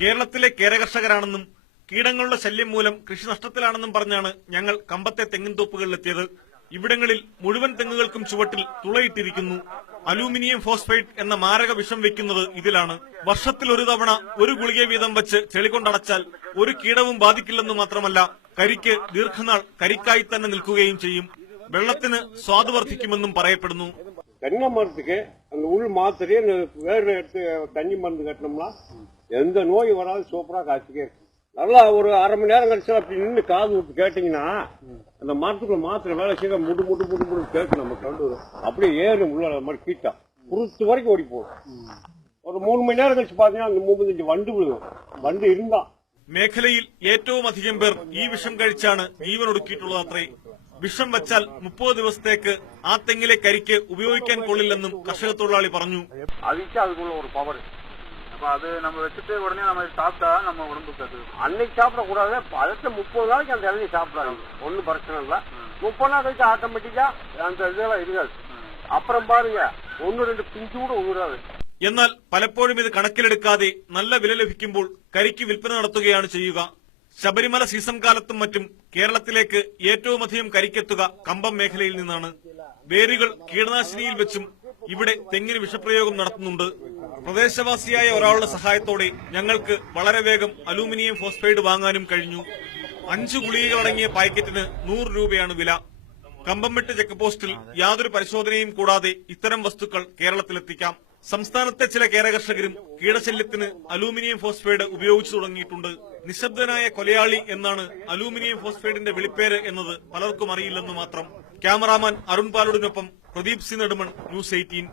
കേരളത്തിലെ കേരകർഷകരാണെന്നും കീടങ്ങളുടെ ശല്യം മൂലം കൃഷി നഷ്ടത്തിലാണെന്നും പറഞ്ഞാണ് ഞങ്ങൾ കമ്പത്തെ തെങ്ങിൻ തോപ്പുകളിലെത്തിയത്. ഇവിടങ്ങളിൽ മുഴുവൻ തെങ്ങുകൾക്കും ചുവട്ടിൽ തുളയിട്ടിരിക്കുന്നു. അലൂമിനിയം ഫോസ്ഫൈറ്റ് എന്ന മാരക വിഷം വെക്കുന്നത് ഇതിലാണ്. വർഷത്തിൽ ഒരു തവണ ഒരു ഗുളിക വീതം വെച്ച് ചെളികൊണ്ടടച്ചാൽ ഒരു കീടവും ബാധിക്കില്ലെന്ന് മാത്രമല്ല കരിക്ക് ദീർഘനാൾ കരിക്കായി തന്നെ നിൽക്കുകയും ചെയ്യും. വെള്ളത്തിന് സ്വാദ് വർദ്ധിക്കുമെന്നും പറയപ്പെടുന്നു. அந்த உள் மாத்திரையே அந்த வேறு எடுத்து தண்ணி மருந்து கட்டினோம்னா எந்த நோய் வராது சூப்பரா காய்ச்சிக்கே இருக்கும் நல்லா ஒரு அரை மணி நேரம் கழிச்சு அப்படி நின்று காது விட்டு கேட்டீங்கன்னா அந்த மரத்துக்குள்ள மாத்திரை வேலை செய்ய முடு முடு முடு முடு கேட்கும் நம்ம கண்டு அப்படியே ஏறும் உள்ள அது மாதிரி கீட்டா குருத்து வரைக்கும் ஓடி போகும் ஒரு மூணு மணி நேரம் கழிச்சு பாத்தீங்கன்னா அந்த முப்பத்தஞ்சு வண்டு விழுகும் வண்டு இருந்தா മേഖലയിൽ ഏറ്റവും അധികം പേർ ഈ വിഷം കഴിച്ചാണ് ജീവനൊടുക്കിയിട്ടുള്ളത് അത്രേ വിഷം വച്ചാൽ മുപ്പത് ദിവസത്തേക്ക് ആ തെങ്ങിലെ കരിക്ക് ഉപയോഗിക്കാൻ കൊള്ളില്ലെന്നും കർഷക തൊഴിലാളി പറഞ്ഞു அதுக்கு அதுக்குள்ள ஒரு பவர் அப்ப அது நம்ம வச்சுட்டு உடனே நம்ம சாப்பிட்டா நம்ம உடம்புக்கு அது அன்னைக்கு சாப்பிடக்கூடாது அடுத்த முப்பது நாளைக்கு அந்த இலையை சாப்பிடாது ஒன்றும் பிரச்சனை இல்லை முப்பது நாள் கழிச்சு ஆட்டோமேட்டிக்கா அந்த இதெல்லாம் இருக்காது அப்புறம் பாருங்க ஒன்று ரெண்டு பிஞ்சு கூட உழுறாது എന്നാൽ പലപ്പോഴും ഇത് കണക്കിലെടുക്കാതെ നല്ല വില ലഭിക്കുമ്പോൾ കരിക്ക് വിൽപ്പന നടത്തുകയാണ് ചെയ്യുക ശബരിമല സീസൺ കാലത്തും മറ്റും കേരളത്തിലേക്ക് ഏറ്റവുമധികം കരിക്കെത്തുക കമ്പം മേഖലയിൽ നിന്നാണ്. വേരുകൾ കീടനാശിനിയിൽ വെച്ചും ഇവിടെ തെങ്ങിന് വിഷപ്രയോഗം നടത്തുന്നുണ്ട്. പ്രദേശവാസിയായ ഒരാളുടെ സഹായത്തോടെ ഞങ്ങൾക്ക് വളരെ വേഗം അലൂമിനിയം ഫോസ്ഫൈഡ് വാങ്ങാനും കഴിഞ്ഞു. അഞ്ചു ഗുളികകളടങ്ങിയ പാക്കറ്റിന് നൂറ് രൂപയാണ് വില. കമ്പംമെട്ട് ചെക്ക് പോസ്റ്റിൽ യാതൊരു പരിശോധനയും കൂടാതെ ഇത്തരം വസ്തുക്കൾ കേരളത്തിലെത്തിക്കാം. സംസ്ഥാനത്തെ ചില കേരകർഷകരും കീടശല്യത്തിന് അലൂമിനിയം ഫോസ്ഫൈഡ് ഉപയോഗിച്ചു തുടങ്ങിയിട്ടുണ്ട്. നിശബ്ദനായ കൊലയാളി എന്നാണ് അലൂമിനിയം ഫോസ്ഫൈഡിന്റെ വിളിപ്പേര് എന്നത് പലർക്കും അറിയില്ലെന്ന് മാത്രം cameraman Arun പാലോടിനൊപ്പം Pradeep C Nedumon news eighteen.